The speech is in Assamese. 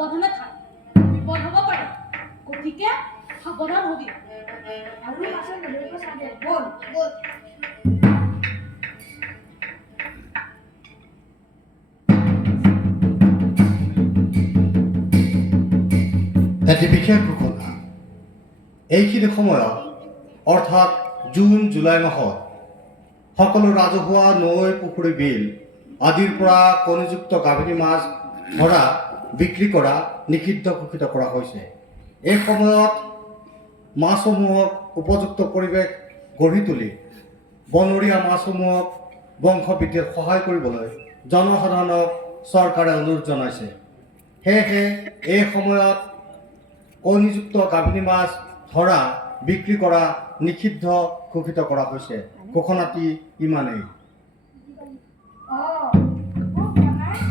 সাৱধানে থাক, বিপদ হ'ব পাৰে, গতিকে সাৱধান হবি। আৰু মাছে নদীৰ পৰা চাই বল বল। এটি বিশেষ ঘোষণা। এইখিনি সময়ত অৰ্থাৎ জুন জুলাই মাহত সকলো ৰাজহুৱা নৈ পুখুৰী বিল আদিৰ পৰা কণীযুক্ত গাভিনী মাছ ধৰা বিক্ৰী কৰা নিষিদ্ধ ঘোষিত কৰা হৈছে। এই সময়ত মাছসমূহক উপযুক্ত পৰিৱেশ গঢ়ি তুলি বনৰীয়া মাছসমূহক বংশবৃদ্ধিত সহায় কৰিবলৈ জনসাধাৰণক চৰকাৰে অনুৰোধ জনাইছে। সেয়েহে এই সময়ত কণীযুক্ত গাভিনী মাছ ধৰা বিক্ৰী কৰা নিষিদ্ধ ঘোষিত কৰা হৈছে। ঘোষণাটি ইমানেই।